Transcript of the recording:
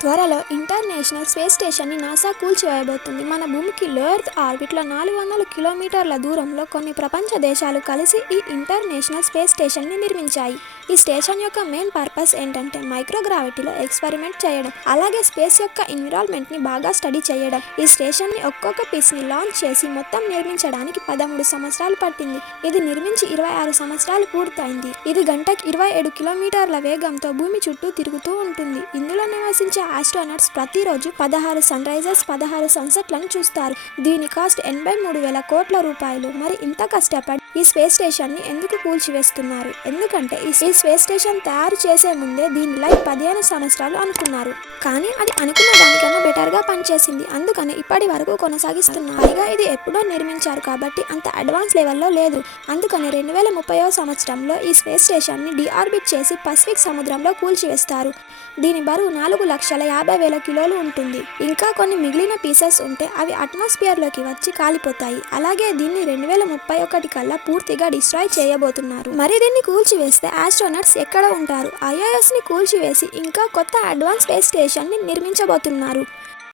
త్వరలో international space స్టేషన్ని NASA కూల్చివేయబోతుంది. మన భూమికి లో ఎర్త్ ఆర్బిట్లో 400 కిలోమీటర్ల దూరంలో కొన్ని ప్రపంచ దేశాలు కలిసి ఈ ఇంటర్నేషనల్ స్పేస్ స్టేషన్ని నిర్మించాయి. ఈ స్టేషన్ యొక్క మెయిన్ పర్పస్ ఏంటంటే మైక్రోగ్రావిటీలో ఎక్స్పెరిమెంట్ చేయడం, అలాగే స్పేస్ యొక్క ఎన్విరాన్మెంట్ని బాగా స్టడీ చేయడం. ఈ స్టేషన్ని ఒక్కొక్క పీస్ని లాంచ్ చేసి మొత్తం నిర్మించడానికి 13 సంవత్సరాలు పట్టింది. ఇది నిర్మించి 26 సంవత్సరాలు పూర్తయింది. ఇది గంటకి 27 కిలోమీటర్ల వేగంతో భూమి చుట్టూ తిరుగుతూ ఉంటుంది. ఇందులో నివసించే ఆస్ట్రోనట్స్ ప్రతిరోజు 16 సన్ రైజర్స్ 16 సన్సెట్లను చూస్తారు. దీని కాస్ట్ 83,000 కోట్ల రూపాయలు. మరి ఇంత కష్టపడి ఈ స్పేస్ స్టేషన్ని ఎందుకు కూల్చివేస్తున్నారు? ఎందుకంటే ఈ స్పేస్ స్టేషన్ తయారు చేసే ముందే దీని లైఫ్ 15 సంవత్సరాలు అనుకున్నారు. కానీ అది అనుకున్న దానికన్నా బెటర్గా పనిచేసింది. అందుకని ఇప్పటి వరకు కొనసాగిస్తున్నారు. పైగా ఇది ఎప్పుడో నిర్మించారు కాబట్టి అంత అడ్వాన్స్ లెవెల్లో లేదు. అందుకని 2030వ సంవత్సరంలో ఈ స్పేస్ స్టేషన్ని డిఆర్బిట్ చేసి పసిఫిక్ సముద్రంలో కూల్చివేస్తారు. దీని బరువు 4,50,000 కిలోలు ఉంటుంది. ఇంకా కొన్ని మిగిలిన పీసెస్ ఉంటే అవి అట్మాస్ఫియర్లోకి వచ్చి కాలిపోతాయి. అలాగే దీన్ని 2031 కల్లా పూర్తిగా డిస్ట్రాయ్ చేయబోతున్నారు. మరి దీన్ని కూల్చివేస్తే ఆస్ట్రోనట్స్ ఎక్కడ ఉంటారు? ISSని కూల్చివేసి ఇంకా కొత్త అడ్వాన్స్ స్పేస్ స్టేషన్ని నిర్మించబోతున్నారు.